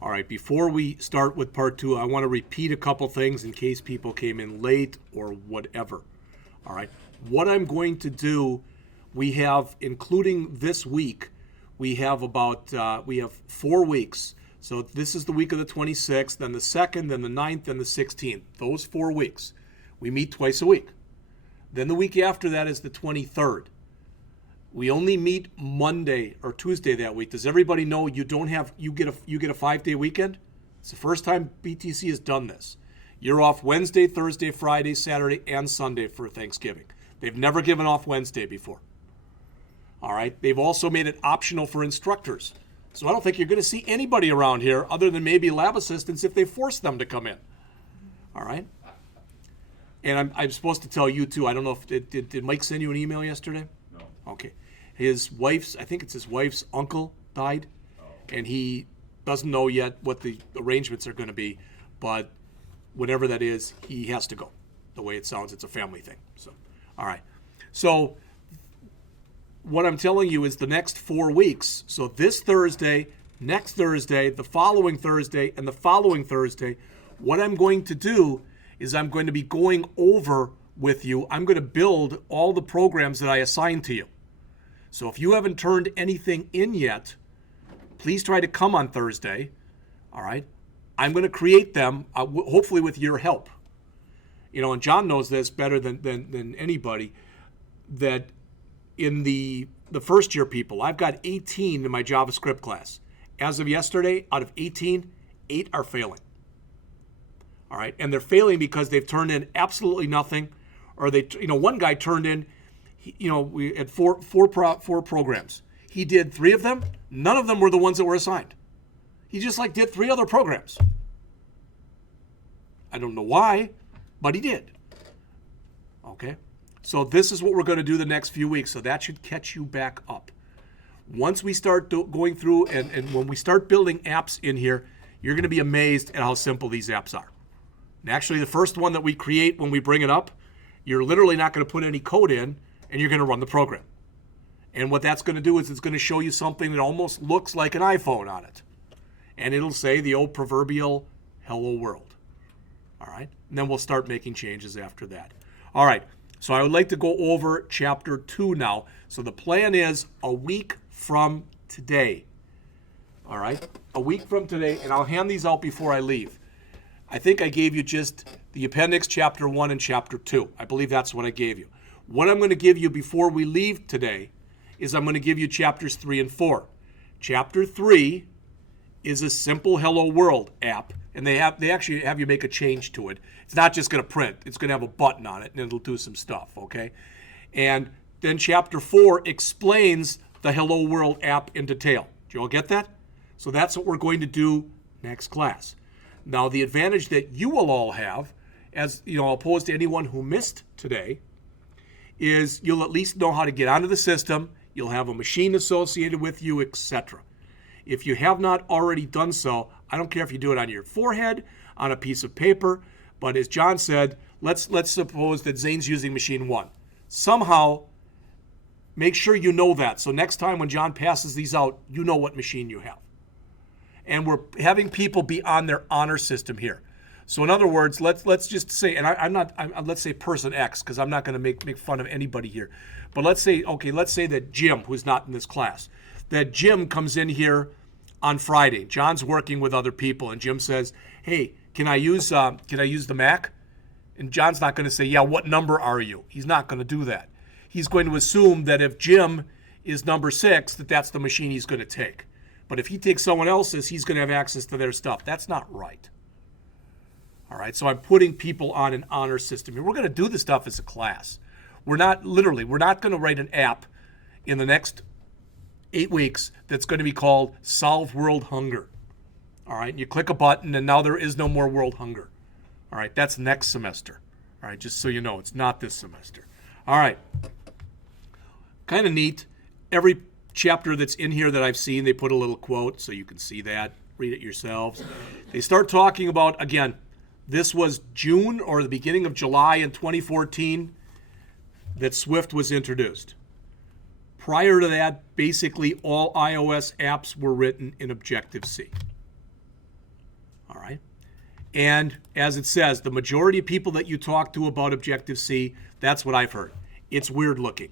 All right, before we start with part 2, I want to repeat a couple things in case people came in late or whatever. All right, what I'm going to do, we have, including this week, we have 4 weeks. So this is the week of the 26th, then the 2nd, then the 9th, and the 16th. Those 4 weeks. We meet twice a week. Then the week after that is the 23rd. We only meet Monday or Tuesday that week. Does everybody know you get a 5-day weekend? It's the first time BTC has done this. You're off Wednesday, Thursday, Friday, Saturday, and Sunday for Thanksgiving. They've never given off Wednesday before. All right. They've also made it optional for instructors. So I don't think you're going to see anybody around here other than maybe lab assistants if they force them to come in. All right. And I'm supposed to tell you too. I don't know if did Mike send you an email yesterday? Okay. His wife's, I think it's his wife's uncle died, and he doesn't know yet what the arrangements are going to be, but whatever that is, he has to go. The way it sounds, it's a family thing. So, all right. So what I'm telling you is the next 4 weeks, so this Thursday, next Thursday, the following Thursday, and the following Thursday, what I'm going to do is I'm going to be going over with you. I'm going to build all the programs that I assign to you. So if you haven't turned anything in yet, please try to come on Thursday. All right. I'm going to create them, hopefully with your help. You know, and John knows this better than anybody, that in the first year people, I've got 18 in my JavaScript class. As of yesterday, out of 18, 8 are failing. All right. And they're failing because they've turned in absolutely nothing, or one guy turned in, we had four programs. He did 3 of them. None of them were the ones that were assigned. He just did 3 other programs. I don't know why, but he did. Okay. So this is what we're going to do the next few weeks. So that should catch you back up. Once we start going through and when we start building apps in here, you're going to be amazed at how simple these apps are. And actually, the first one that we create when we bring it up, you're literally not going to put any code in, and you're going to run the program. And what that's going to do is it's going to show you something that almost looks like an iPhone on it. And it'll say the old proverbial hello world. All right? And then we'll start making changes after that. All right. So I would like to go over chapter 2 now. So the plan is a week from today. All right? A week from today, and I'll hand these out before I leave. I think I gave you just the appendix, chapter 1 and chapter 2. I believe that's what I gave you. What I'm going to give you before we leave today is I'm going to give you chapters 3 and 4. Chapter 3 is a simple Hello World app, and they actually have you make a change to it. It's not just going to print. It's going to have a button on it, and it'll do some stuff, okay? And then chapter 4 explains the Hello World app in detail. Do you all get that? So that's what we're going to do next class. Now, the advantage that you will all have, as opposed to anyone who missed today, is you'll at least know how to get onto the system. You'll have a machine associated with you, etc. If you have not already done so, I don't care if you do it on your forehead, on a piece of paper, but as John said, let's suppose that Zane's using machine 1. Somehow, make sure you know that. So next time when John passes these out, you know what machine you have. And we're having people be on their honor system here. So in other words, let's just say, and let's say person X, because I'm not going to make fun of anybody here. But let's say that Jim, who's not in this class, that Jim comes in here on Friday. John's working with other people, and Jim says, "Hey, can I use the Mac?" And John's not going to say, "Yeah, what number are you?" He's not going to do that. He's going to assume that if Jim is number 6, that's the machine he's going to take. But if he takes someone else's, he's going to have access to their stuff. That's not right. All right, so I'm putting people on an honor system here. We're going to do this stuff as a class. We're not going to write an app in the next 8 weeks that's going to be called Solve World Hunger. All right, you click a button and now there is no more world hunger. All right, that's next semester. All right, just so you know, it's not this semester. All right, kind of neat. Every chapter that's in here that I've seen, they put a little quote so you can see that, read it yourselves. They start talking about, again, this was June or the beginning of July in 2014 that Swift was introduced. Prior to that, basically all iOS apps were written in Objective-C. All right. And as it says, the majority of people that you talk to about Objective-C, that's what I've heard. It's weird looking.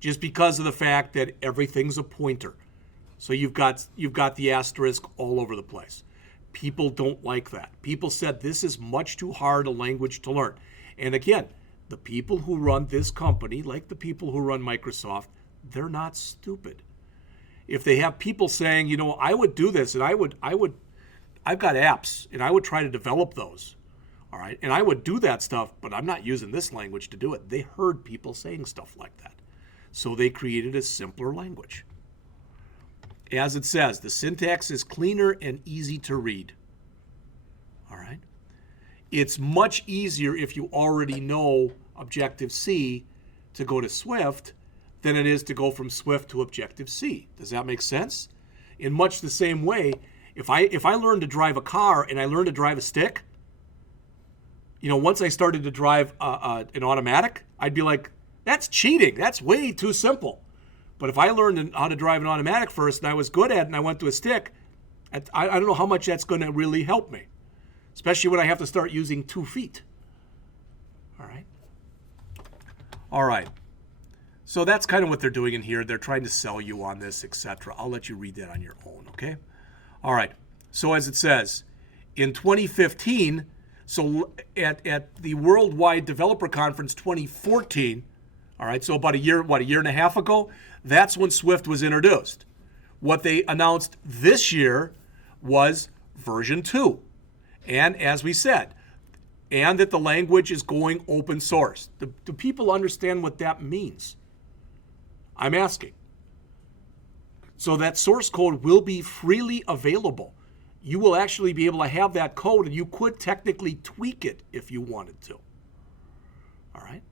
Just because of the fact that everything's a pointer. So you've got the asterisk all over the place. People don't like that. People said this is much too hard a language to learn. And again, the people who run this company, like the people who run Microsoft, they're not stupid. If they have people saying, you know, I would do this and I've got apps and I would try to develop those. All right. And I would do that stuff, but I'm not using this language to do it. They heard people saying stuff like that. So they created a simpler language. As it says, the syntax is cleaner and easy to read. All right. It's much easier if you already know Objective-C to go to Swift than it is to go from Swift to Objective-C. Does that make sense? In much the same way, if I learn to drive a car and I learn to drive a stick, you know, once I started to drive an automatic, I'd be like, that's cheating. That's way too simple. But if I learned how to drive an automatic first and I was good at it and I went to a stick, I don't know how much that's going to really help me, especially when I have to start using 2 feet. All right. All right. So that's kind of what they're doing in here. They're trying to sell you on this, etc. I'll let you read that on your own, okay? All right. So as it says, in 2015, so at the Worldwide Developer Conference 2014, all right, so about a year and a half ago, that's when Swift was introduced. What they announced this year was version 2. And as we said, and that the language is going open source. Do people understand what that means? I'm asking. So that source code will be freely available. You will actually be able to have that code, and you could technically tweak it if you wanted to. All right?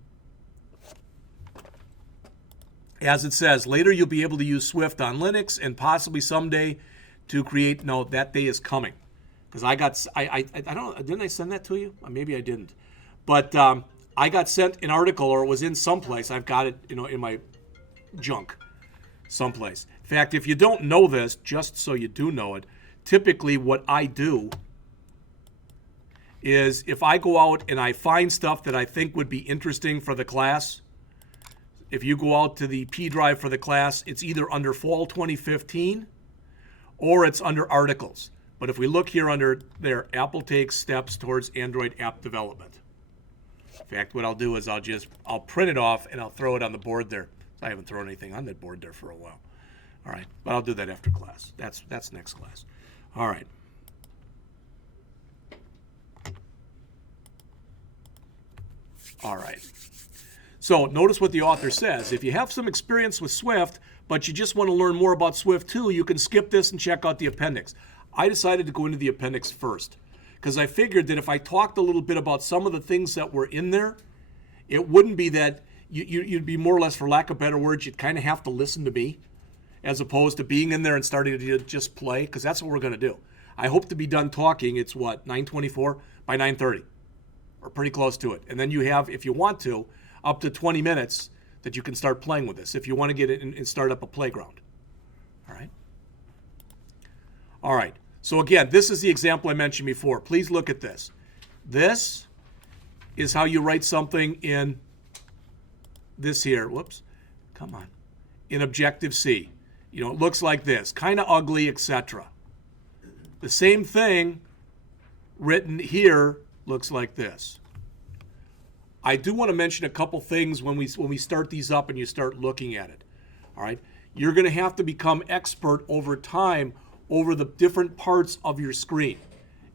As it says, later you'll be able to use Swift on Linux and possibly someday to create, no, that day is coming. Because I don't, didn't I send that to you? Maybe I didn't. But I got sent an article, or it was in someplace. I've got it, you know, in my junk someplace. In fact, if you don't know this, just so you do know it, typically what I do is if I go out and I find stuff that I think would be interesting for the class, if you go out to the P drive for the class, it's either under Fall 2015 or it's under Articles. But if we look here under there, Apple takes steps towards Android app development. In fact, what I'll do is I'll print it off and I'll throw it on the board there. I haven't thrown anything on that board there for a while. All right, but I'll do that after class. That's next class. All right. All right. So notice what the author says. If you have some experience with Swift, but you just want to learn more about Swift 2, you can skip this and check out the appendix. I decided to go into the appendix first because I figured that if I talked a little bit about some of the things that were in there, it wouldn't be that you'd be more or less, for lack of better words, you'd kind of have to listen to me as opposed to being in there and starting to just play, because that's what we're going to do. I hope to be done talking. It's what, 9:24 by 9:30, or pretty close to it. And then you have, if you want to, up to 20 minutes that you can start playing with this if you want to get it and start up a playground. All right? All right. So again, this is the example I mentioned before. Please look at this. This is how you write something in this here. Whoops. Come on. In Objective-C. You know, it looks like this. Kind of ugly, etc. The same thing written here looks like this. I do want to mention a couple things when we start these up and you start looking at it. All right? You're going to have to become expert over time over the different parts of your screen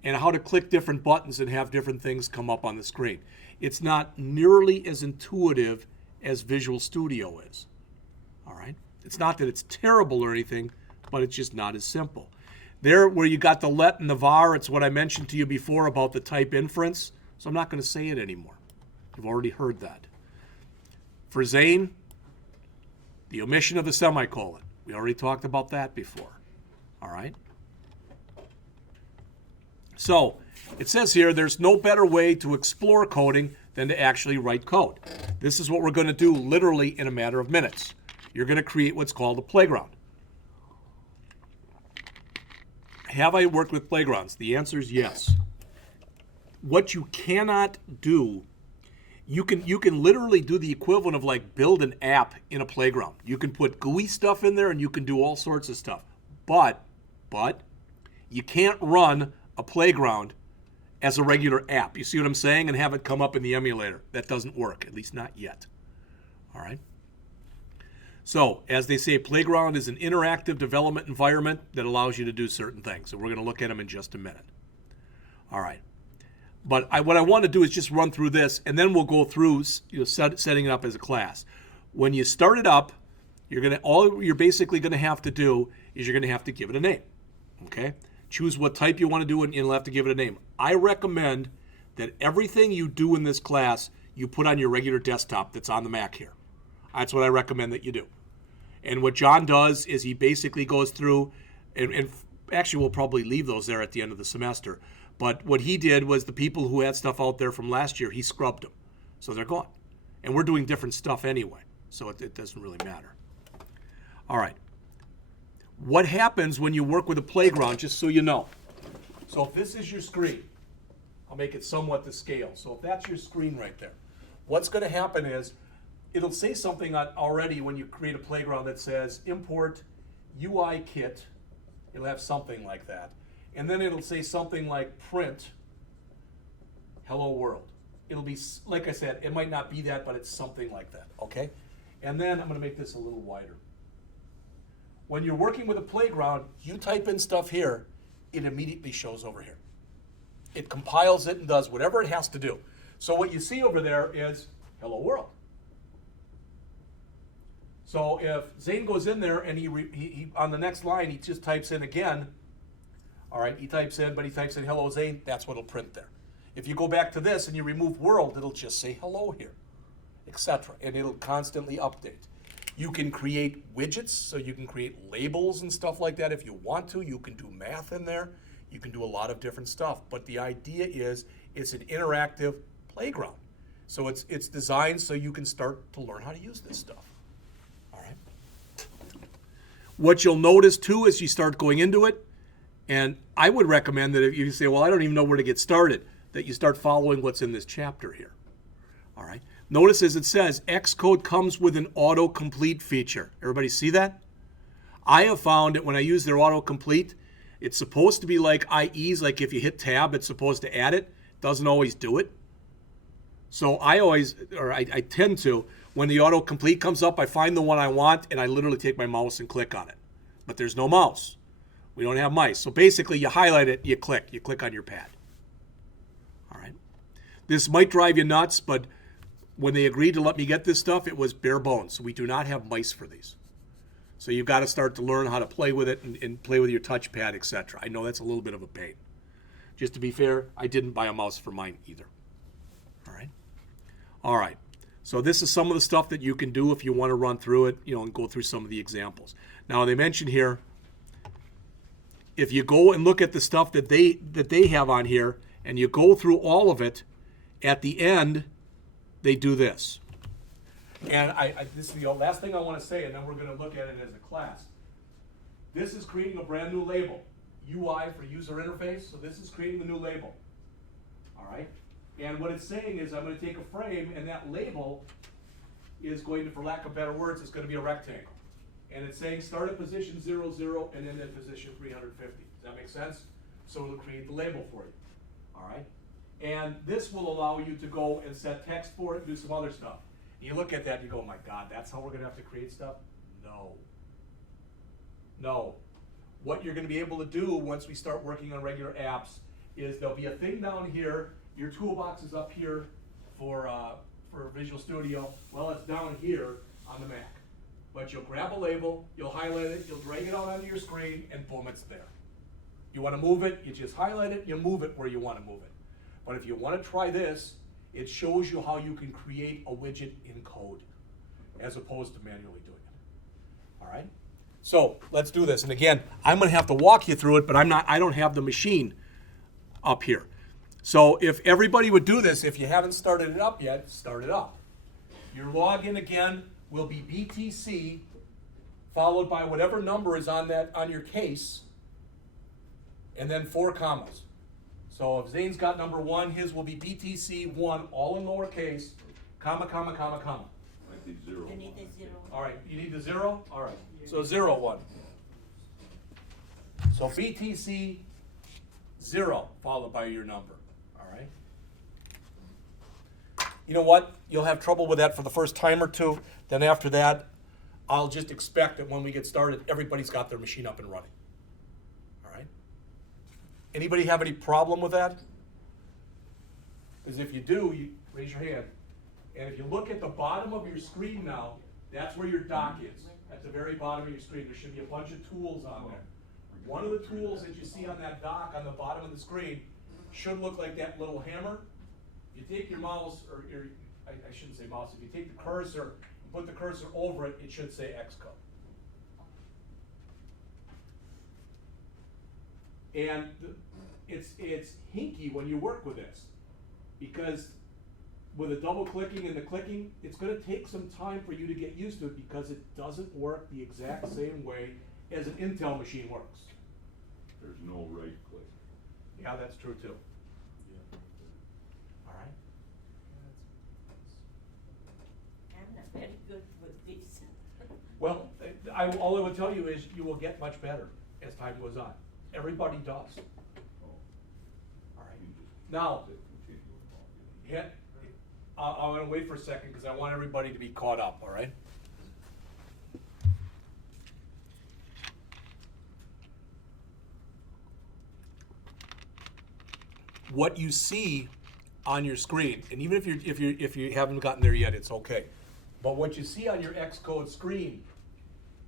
and how to click different buttons and have different things come up on the screen. It's not nearly as intuitive as Visual Studio is. All right? It's not that it's terrible or anything, but it's just not as simple. There where you got the let and the var, it's what I mentioned to you before about the type inference, so I'm not going to say it anymore. You've already heard that. For Zane, the omission of the semicolon. We already talked about that before. All right? So, it says here, there's no better way to explore coding than to actually write code. This is what we're going to do literally in a matter of minutes. You're going to create what's called a playground. Have I worked with playgrounds? The answer is yes. What you cannot do, you can literally do the equivalent of like build an app in a playground. You can put GUI stuff in there and you can do all sorts of stuff. But you can't run a playground as a regular app. You see what I'm saying? And have it come up in the emulator. That doesn't work, at least not yet. All right? So, as they say, Playground is an interactive development environment that allows you to do certain things. So we're going to look at them in just a minute. All right. But what I want to do is just run through this, and then we'll go through setting it up as a class. When you start it up, all you're basically going to have to do is you're going to have to give it a name. Okay? Choose what type you want to do, and you'll have to give it a name. I recommend that everything you do in this class, you put on your regular desktop that's on the Mac here. That's what I recommend that you do. And what John does is he basically goes through, and actually we'll probably leave those there at the end of the semester, but what he did was the people who had stuff out there from last year, he scrubbed them. So they're gone. And we're doing different stuff anyway, so it doesn't really matter. All right. What happens when you work with a playground, just so you know. So if this is your screen, I'll make it somewhat to scale. So if that's your screen right there, what's going to happen is it'll say something already when you create a playground that says import Uikit. It'll have something like that. And then it'll say something like print hello world. It'll be, like I said, it might not be that, but it's something like that, okay? And then I'm going to make this a little wider. When you're working with a playground, you type in stuff here, it immediately shows over here. It compiles it and does whatever it has to do. So what you see over there is hello world. So if Zane goes in there and he on the next line, he just types in again, all right, he types in hello Zane, that's what it'll print there. If you go back to this and you remove world, it'll just say hello here, etc. And it'll constantly update. You can create widgets, so you can create labels and stuff like that if you want to. You can do math in there. You can do a lot of different stuff. But the idea is it's an interactive playground. So it's designed so you can start to learn how to use this stuff. All right. What you'll notice too as you start going into it, and I would recommend that if you say, well, I don't even know where to get started, that you start following what's in this chapter here. All right. Notice as it says, Xcode comes with an autocomplete feature. Everybody see that? I have found that when I use their autocomplete, it's supposed to be like IE's, like if you hit tab, it's supposed to add it. It doesn't always do it. So I tend to, when the autocomplete comes up, I find the one I want, and I literally take my mouse and click on it. But there's no mouse. We don't have mice. So basically, you highlight it, you click on your pad. All right. This might drive you nuts, but when they agreed to let me get this stuff, it was bare bones. So we do not have mice for these. So you've got to start to learn how to play with it and play with your touchpad, etc. I know that's a little bit of a pain. Just to be fair, I didn't buy a mouse for mine either. All right. All right. So this is some of the stuff that you can do if you want to run through it, and go through some of the examples. Now they mention here, if you go and look at the stuff that they have on here, and you go through all of it, at the end, they do this. And this is the last thing I want to say, and then we're going to look at it as a class. This is creating a brand new label. UI for user interface, so this is creating a new label. All right? And what it's saying is I'm going to take a frame, and that label is going to, for lack of better words, it's going to be a rectangle. And it's saying start at position 0, 0, and then at position 350. Does that make sense? So it'll create the label for you. All right? And this will allow you to go and set text for it and do some other stuff. You look at that and you go, my God, that's how we're going to have to create stuff? No. No. What you're going to be able to do once we start working on regular apps is there'll be a thing down here. Your toolbox is up here for Visual Studio. Well, it's down here on the Mac. But you'll grab a label, you'll highlight it, you'll drag it out onto your screen, and boom, it's there. You want to move it, you just highlight it, you move it where you want to move it. But if you want to try this, it shows you how you can create a widget in code as opposed to manually doing it. All right? So let's do this. And again, I'm going to have to walk you through it, but I don't have the machine up here. So if everybody would do this, if you haven't started it up yet, start it up. Your login again will be BTC followed by whatever number is on your case. and then 4 commas. So if Zane's got number 1, his will be BTC1, all in lowercase, comma, comma, comma, comma. I need 0. You need the 0. All right, you need the 0? All right, so 0, 1. So BTC 0 followed by your number, all right? You know what? You'll have trouble with that for the first time or two. Then after that, I'll just expect that when we get started, everybody's got their machine up and running. All right? Anybody have any problem with that? Because if you do, you raise your hand. And if you look at the bottom of your screen now, that's where your dock is. At the very bottom of your screen, there should be a bunch of tools on there. One of the tools that you see on that dock on the bottom of the screen should look like that little hammer. You take your mouse, or your, I shouldn't say mouse, if you take the cursor and put the cursor over it, it should say Xcode. And it's hinky when you work with this, because with the double clicking and the clicking, it's going to take some time for you to get used to it because it doesn't work the exact same way as an Intel machine works. There's no right click. Yeah, that's true too. All right. I'm not very good with this. Well, all I would tell you is you will get much better as time goes on. Everybody does. Oh, All right. you just Now, hit continue and log in. I want to wait for a second because I want everybody to be caught up, all right? What you see on your screen, and even if you haven't gotten there yet, it's okay. But what you see on your Xcode screen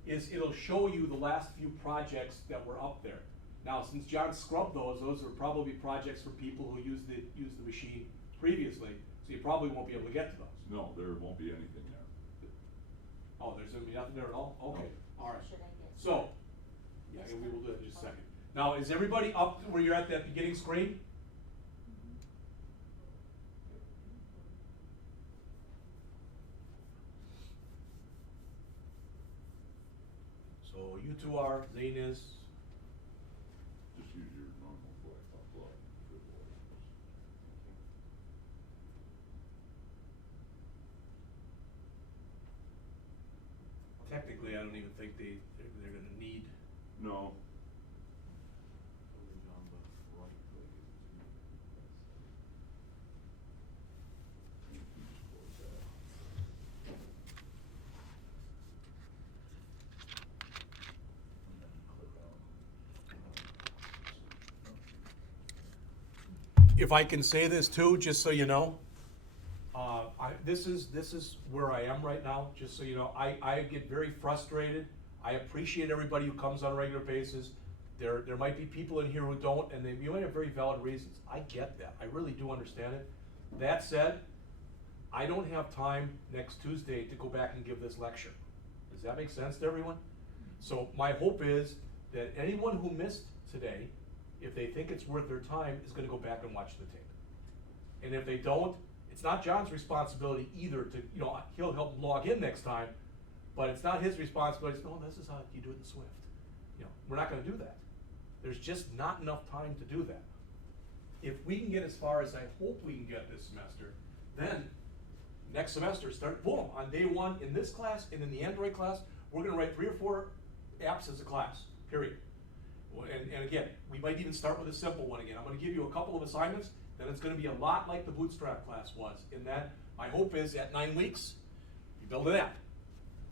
is it'll show you the last few projects that were up there. Now, since John scrubbed those are probably projects for people who used the machine previously, so you probably won't be able to get to those. No, there won't be anything there. Oh, there's gonna be nothing there at all? Okay, all right. Should I guess? So, yeah, we will do it in just a second. Now, is everybody up to where you're at that beginning screen? So you two are, Zane is, Just use your normal plug. technically, I don't even think they're gonna need. No. If I can say this too, just so you know, this is where I am right now, just so you know. I get very frustrated. I appreciate everybody who comes on a regular basis. There might be people in here who don't, and you might have very valid reasons. I get that. I really do understand it. That said, I don't have time next Tuesday to go back and give this lecture. Does that make sense to everyone? So my hope is that anyone who missed today, if they think it's worth their time, is gonna go back and watch the tape. And if they don't, it's not John's responsibility either to, he'll help log in next time, but it's not his responsibility. No, this is how you do it in Swift. We're not gonna do that. There's just not enough time to do that. If we can get as far as I hope we can get this semester, then next semester start, boom, on day 1 in this class and in the Android class, we're gonna write 3 or 4 apps as a class, period. And again, we might even start with a simple one again. I'm gonna give you a couple of assignments, then it's gonna be a lot like the Bootstrap class was, in that my hope is at 9 weeks, you build an app.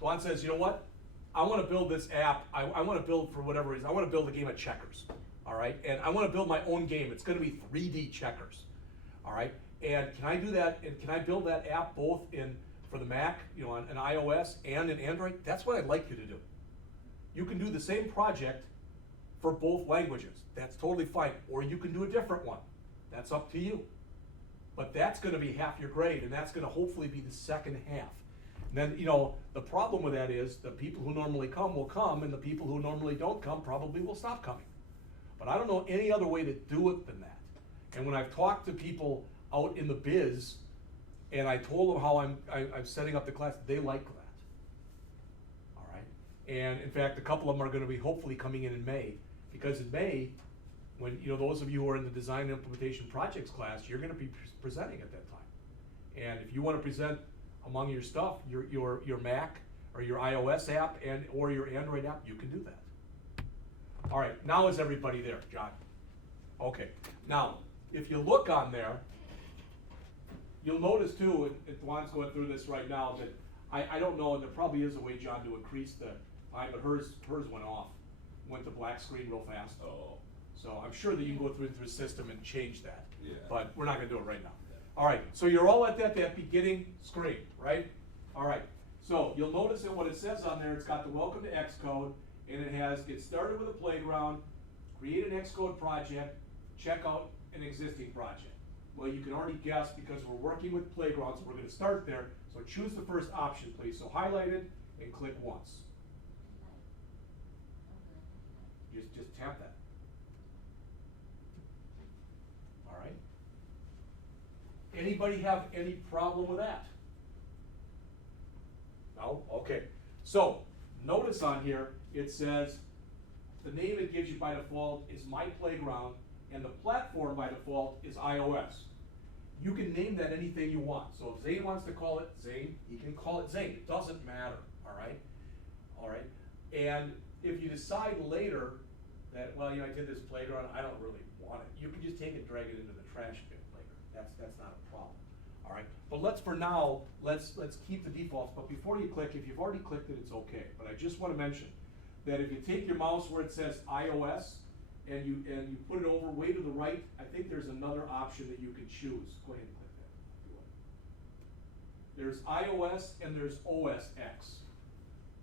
Dawn says, you know what? I wanna build this app, I wanna build, for whatever reason, I wanna build a game of checkers, all right? And I wanna build my own game. It's gonna be 3D checkers, all right? And can I do that, and can I build that app both for the Mac, on an iOS and in Android? That's what I'd like you to do. You can do the same project for both languages. That's totally fine. Or you can do a different one. That's up to you. But that's gonna be half your grade, and that's gonna hopefully be the second half. And then, the problem with that is the people who normally come will come, and the people who normally don't come probably will stop coming. But I don't know any other way to do it than that. And when I've talked to people out in the biz, and I told them how I'm setting up the class, they like that. All right? And in fact, a couple of them are gonna be hopefully coming in May, because in May, when, you know, those of you who are in the design and implementation projects class, you're gonna be presenting at that time. And if you wanna present among your stuff, your Mac or your iOS app or your Android app, you can do that. All right, now is everybody there, John? Okay, now, if you look on there, you'll notice too, and Juan's going through this right now, that I don't know, and there probably is a way, John, to increase the time, but hers went off, went to black screen real fast. Oh, So I'm sure that you can go through the system and change that. Yeah. But we're not gonna do it right now. All right, so you're all at that beginning screen, right? All right, so you'll notice that what it says on there, it's got the welcome to Xcode, and it has get started with a playground, create an Xcode project, check out an existing project. Well, you can already guess because we're working with playgrounds, we're gonna start there. So choose the first option, please. So highlight it and click once. Just tap that. All right. Anybody have any problem with that? No? Okay. So notice on here, it says the name it gives you by default is My Playground, and the platform by default is iOS. You can name that anything you want. So if Zane wants to call it Zane, he can call it Zane. It doesn't matter, all right? All right? And if you decide later that, well, you know, I did this playground, I don't really want it, you can just take it, drag it into the trash bin later. That's not a problem, all right? But for now, let's keep the defaults. But before you click, if you've already clicked it, it's okay. But I just want to mention that if you take your mouse where it says iOS, and you put it over way to the right, I think there's another option that you can choose. Go ahead and click that. There's iOS and there's OS X.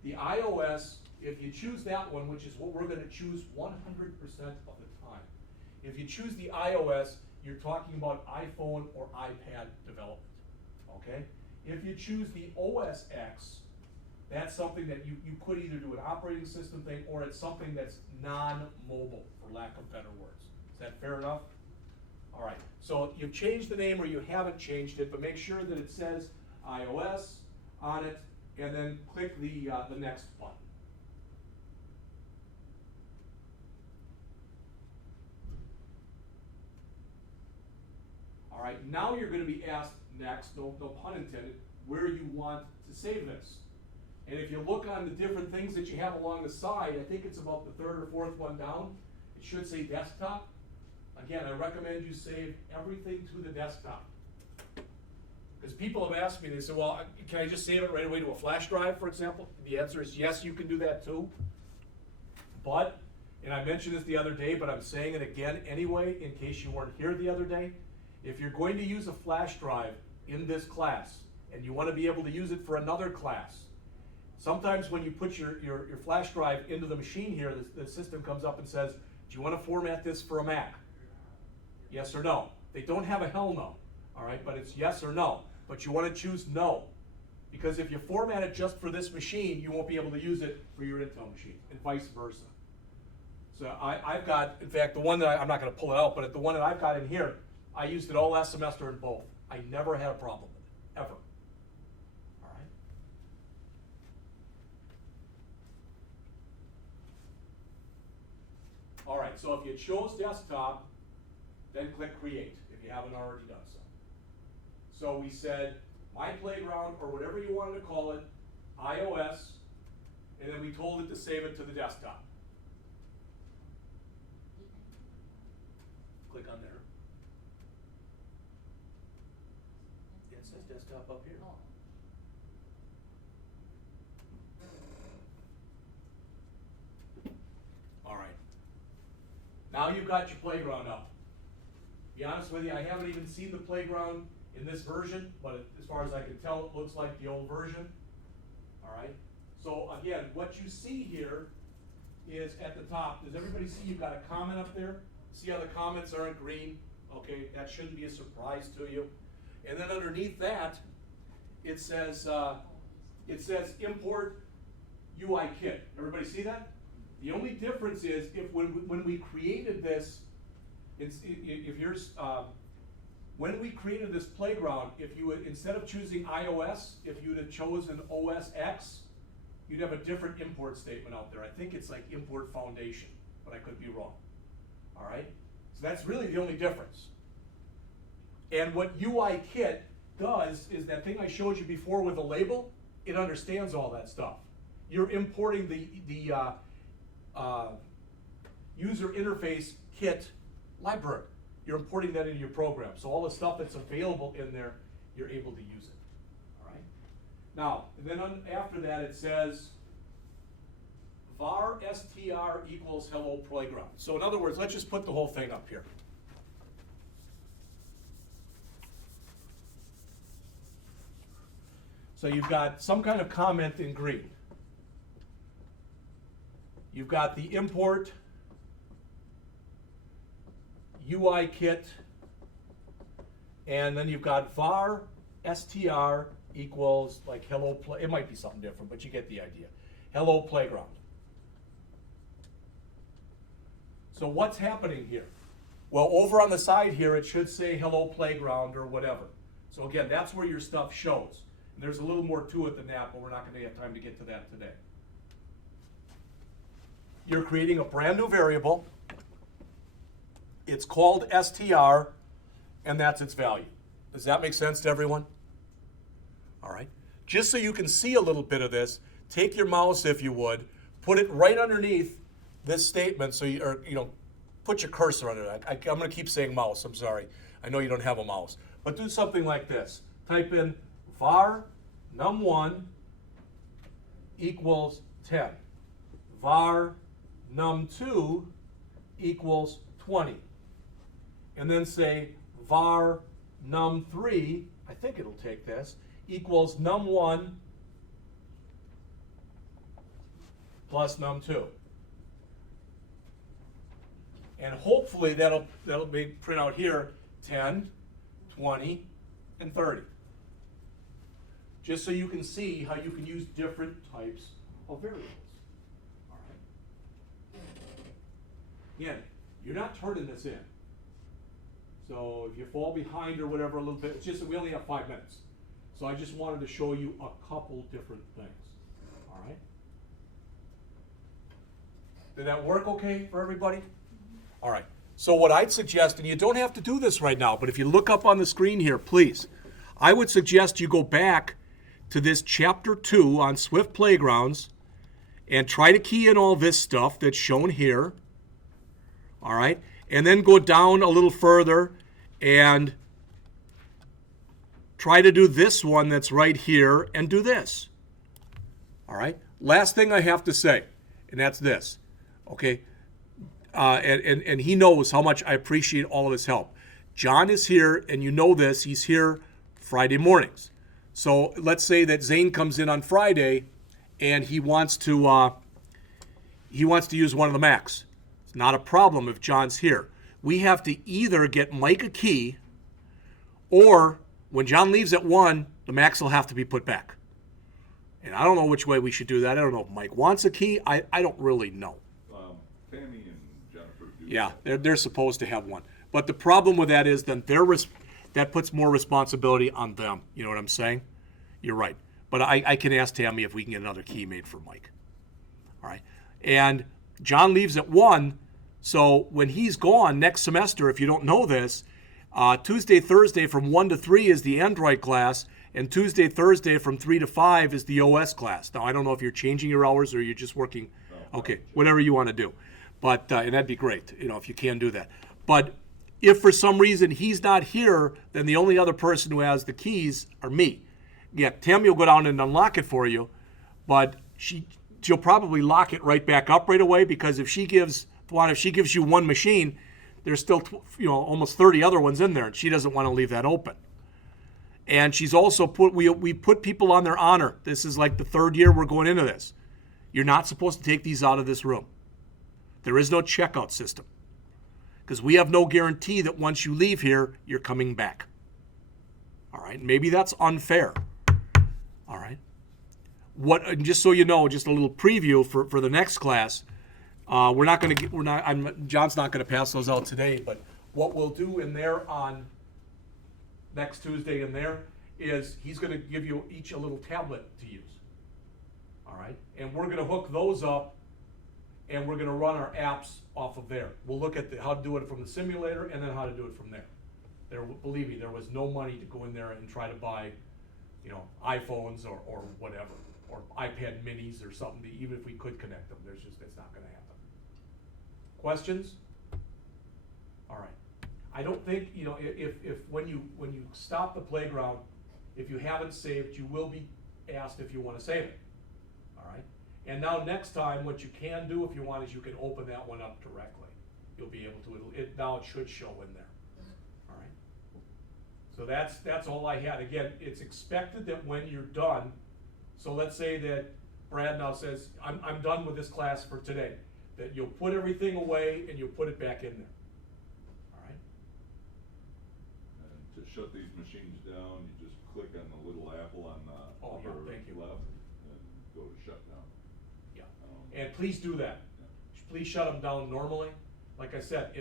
The iOS, if you choose that one, which is what we're gonna choose 100% of the time. If you choose the iOS, you're talking about iPhone or iPad development, okay? If you choose the OS X, that's something that you could either do an operating system thing or it's something that's non-mobile, for lack of better words. Is that fair enough? All right, so you've changed the name or you haven't changed it, but make sure that it says iOS on it, and then click the next button. All right, now you're gonna be asked next, no pun intended, where you want to save this. And if you look on the different things that you have along the side, I think it's about the third or fourth one down, it should say desktop. Again, I recommend you save everything to the desktop. Because people have asked me, they say, well, can I just save it right away to a flash drive, for example? The answer is yes, you can do that too. But, and I mentioned this the other day, but I'm saying it again anyway, in case you weren't here the other day. If you're going to use a flash drive in this class, and you want to be able to use it for another class, sometimes when you put your flash drive into the machine here, the system comes up and says, do you want to format this for a Mac? Yes or no? They don't have a hell no, all right, but it's yes or no. But you want to choose no, because if you format it just for this machine, you won't be able to use it for your Intel machine, and vice versa. So I've got, in fact, the one that I'm not going to pull it out, but the one that I've got in here, I used it all last semester in both. I never had a problem with it, ever. All right. All right, so if you chose desktop, then click create if you haven't already done so. So we said My Playground, or whatever you wanted to call it, iOS, and then we told it to save it to the desktop. Click on there. It says desktop up here. All right. Now you've got your playground up. To be honest with you, I haven't even seen the playground in this version, but as far as I can tell, it looks like the old version. All right. So again, what you see here is at the top. Does everybody see you've got a comment up there? See how the comments are in green? Okay, that shouldn't be a surprise to you. And then underneath that, it says import Uikit. Everybody see that? The only difference is if when we created this, when we created this playground, if you would, instead of choosing iOS, if you would have chosen OS X, you'd have a different import statement out there. I think it's like import foundation, but I could be wrong. All right? So that's really the only difference. And what Uikit does is that thing I showed you before with a label, it understands all that stuff. You're importing the user interface kit library. You're importing that into your program. So all the stuff that's available in there, you're able to use it. All right. Now, and then after that it says var str equals hello playground. So in other words, let's just put the whole thing up here. So you've got some kind of comment in green. You've got the import Uikit, and then you've got var str equals like hello play. It might be something different, but you get the idea. Hello playground. So what's happening here? Well, over on the side here, it should say hello playground or whatever. So again, that's where your stuff shows. And there's a little more to it than that, but we're not going to have time to get to that today. You're creating a brand new variable. It's called str, and that's its value. Does that make sense to everyone? All right. Just so you can see a little bit of this, take your mouse, if you would, put it right underneath this statement, so put your cursor under it. I'm going to keep saying mouse. I'm sorry. I know you don't have a mouse, but do something like this. Type in var num1 equals 10. Var num2 equals 20. And then say var num3, I think it'll take this, equals num1 plus num2. And hopefully that'll be print out here 10, 20, and 30. Just so you can see how you can use different types of variables. All right. Again, you're not turning this in. So if you fall behind or whatever a little bit, it's just that we only have 5 minutes. So I just wanted to show you a couple different things. All right. Did that work okay for everybody? All right. So what I'd suggest, and you don't have to do this right now, but if you look up on the screen here, please, I would suggest you go back to this Chapter 2 on Swift Playgrounds and try to key in all this stuff that's shown here. All right. And then go down a little further and try to do this one that's right here and do this. All right. Last thing I have to say, and that's this. Okay. And he knows how much I appreciate all of his help. John is here, and you know this. He's here Friday mornings. So let's say that Zane comes in on Friday, and he wants to use one of the Macs. It's not a problem if John's here. We have to either get Mike a key, or when John leaves at 1, the Macs will have to be put back. And I don't know which way we should do that. I don't know if Mike wants a key. I don't really know. Tammy and Jennifer do. Yeah, they're supposed to have one. But the problem with that is then that puts more responsibility on them. You know what I'm saying? You're right. But I can ask Tammy if we can get another key made for Mike. All right. And John leaves at 1, so when he's gone next semester, if you don't know this, Tuesday, Thursday from 1 to 3 is the Android class, and Tuesday, Thursday from 3 to 5 is the OS class. Now, I don't know if you're changing your hours or you're just working. Okay, whatever you want to do. But and that'd be great, if you can do that. But if for some reason he's not here, then the only other person who has the keys are me. Yeah, Tammy will go down and unlock it for you, but she'll probably lock it right back up right away, because if she gives you one machine, there's still almost 30 other ones in there, and she doesn't want to leave that open. And she's also we put people on their honor. This is like the 3rd year we're going into this. You're not supposed to take these out of this room. There is no checkout system, because we have no guarantee that once you leave here, you're coming back. All right, maybe that's unfair. All right. Just so you know, just a little preview for the next class. John's not going to pass those out today, but what we'll do in there on next Tuesday in there is he's going to give you each a little tablet to use. All right, and we're going to hook those up and we're gonna run our apps off of there. We'll look at how to do it from the simulator and then how to do it from there. Believe me, there was no money to go in there and try to buy, you know, iPhones or whatever, or iPad minis or something, even if we could connect them, it's not gonna happen. Questions? All right. I don't think, you know, if when you stop the playground, if you haven't saved, you will be asked if you wanna save it, all right? And now next time, what you can do if you want is you can open that one up directly. You'll be able to, now it should show in there. All right. So that's all I had. Again, it's expected that when you're done, so let's say that Brad now says, I'm done with this class for today, that you'll put everything away and you'll put it back in there. All right. And to shut these machines down, you just click on the little apple on the Oh, yeah, upper thank you. left and go to shutdown. Yeah. And please do that. Please shut them down normally. Like I said,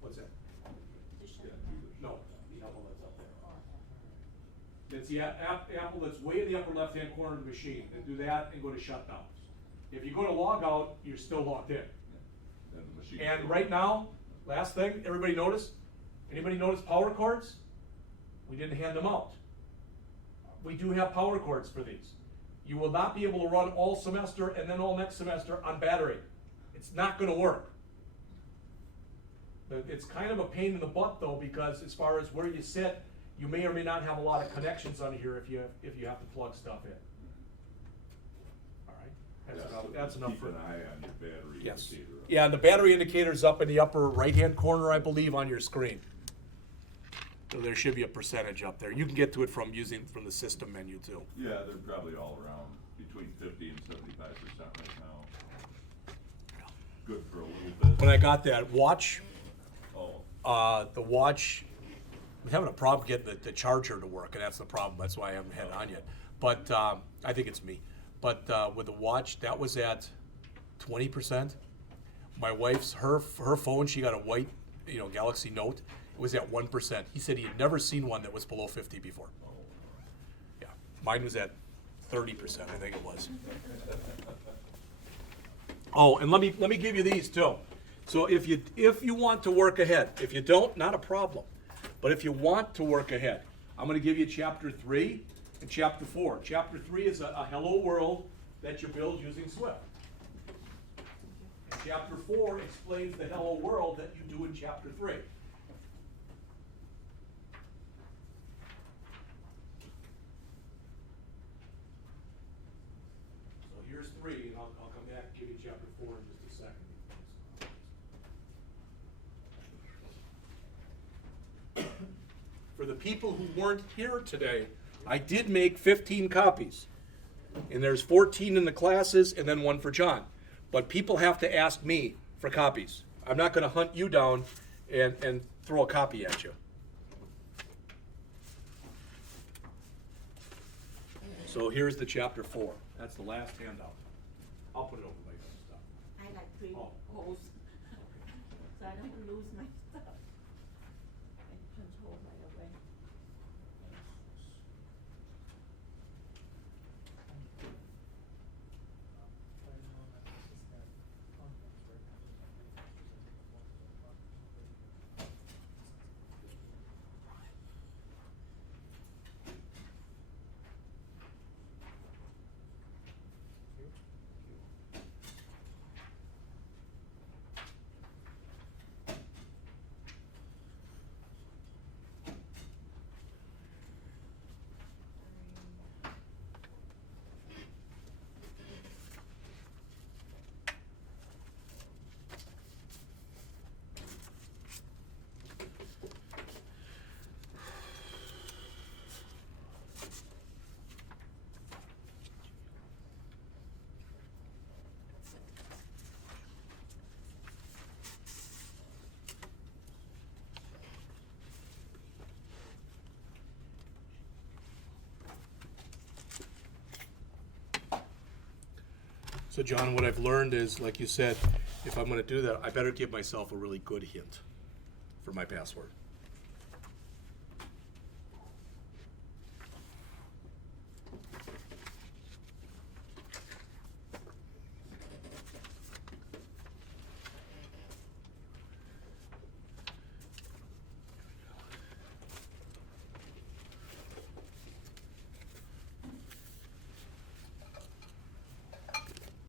what's that? Just shut Yeah, it do down. the No, shutdown. the apple that's up there. Oh, It's the apple that's way in the upper left-hand corner of the machine. And do that and go to shutdown. If you go to log out, you're still logged in. Then the machine. And right now, last thing, everybody notice? Anybody notice power cords? We didn't hand them out. We do have power cords for these. You will not be able to run all semester and then all next semester on battery. It's not gonna work. But it's kind of a pain in the butt though, because as far as where you sit, you may or may not have a lot of connections on here if you have to plug stuff in. All right, that's enough for. Keep an eye on your battery Yes. indicator. Yeah, and the battery indicator's up in the upper right-hand corner, I believe, on your screen. So there should be a percentage up there. You can get to it from the system menu too. Yeah, they're probably all around between 50 and 75% right now. Good for a little bit. When I got that watch, Oh, the watch, I'm having a problem getting the charger to work, and that's the problem. That's why I haven't had it on yet. But I think it's me. But with the watch, that was at 20%. My wife's, her phone, she got a white, Galaxy Note. It was at 1%. He said he had never seen one that was below 50 before. Yeah, mine was at 30%, I think it was. Oh, and let me give you these too. So if you want to work ahead, if you don't, not a problem. But if you want to work ahead, I'm going to give you chapter 3 and chapter 4. Chapter 3 is a hello world that you build using Swift. And chapter 4 explains the hello world that you do in chapter 3. So here's 3, and I'll come back and give you chapter 4 in just a second. For the people who weren't here today, I did make 15 copies. And there's 14 in the classes and then 1 for John. But people have to ask me for copies. I'm not going to hunt you down and throw a copy at you. So here's the chapter 4. That's the last handout. I'll put it over later and stuff. I like three Oh. holes, so I don't lose my stuff. I punch holes right away. So John, what I've learned is, like you said, if I'm going to do that, I better give myself a really good hint for my password.